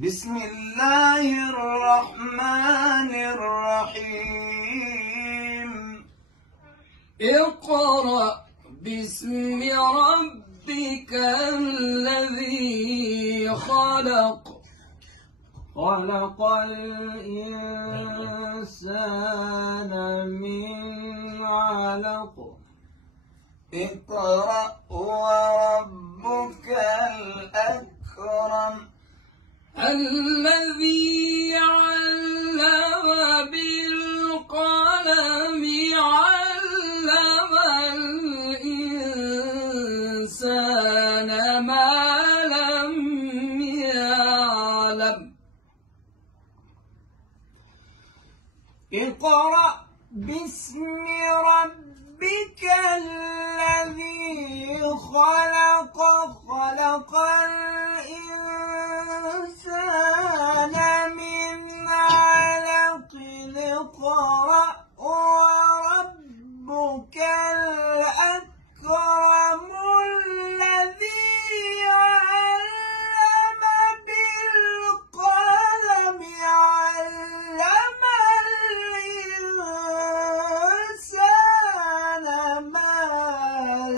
بسم الله الرحمن الرحيم. اقرأ باسم ربك الذي خلق، خلق الإنسان من علق. اقرأ وربك الأكرم الذي علم بالقلم، علم الإنسان ما لم يعلم. اقرأ باسم ربك الذي خلق، خلق الإنسان من علق. اقرأ وربك الأكرم الذي علم بالقلم، علم الإنسان ما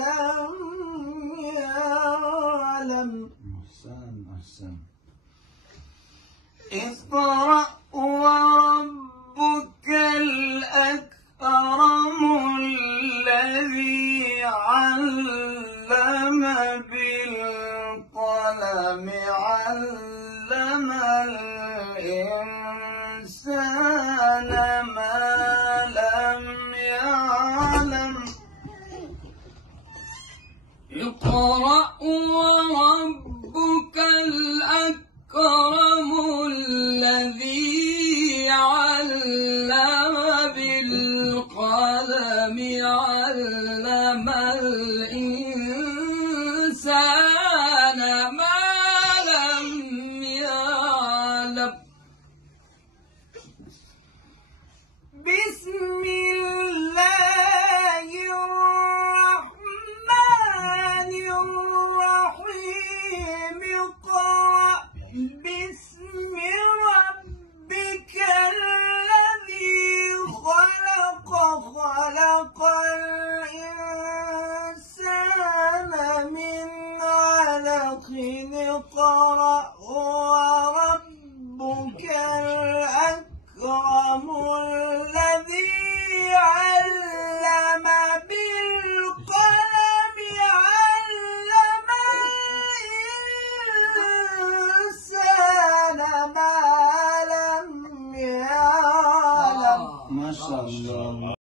لم يعلم. أحسن. اقرأ وربك الأكرم الذي علم بالقلم، علم الإنسان ما لم يعلم. اقرأ وربك الأكرم الذي علم بالقلم، علم الإنسان ما لم يعلم. بسم الله الرحمن الرحيم. اقرأ باسم ربك الذي خلق، خلق الإنسان من علق. اقرأ وربك الأكرم الذي علم بالقلم، علم الإنسان ما لم يعلم. ما شاء الله.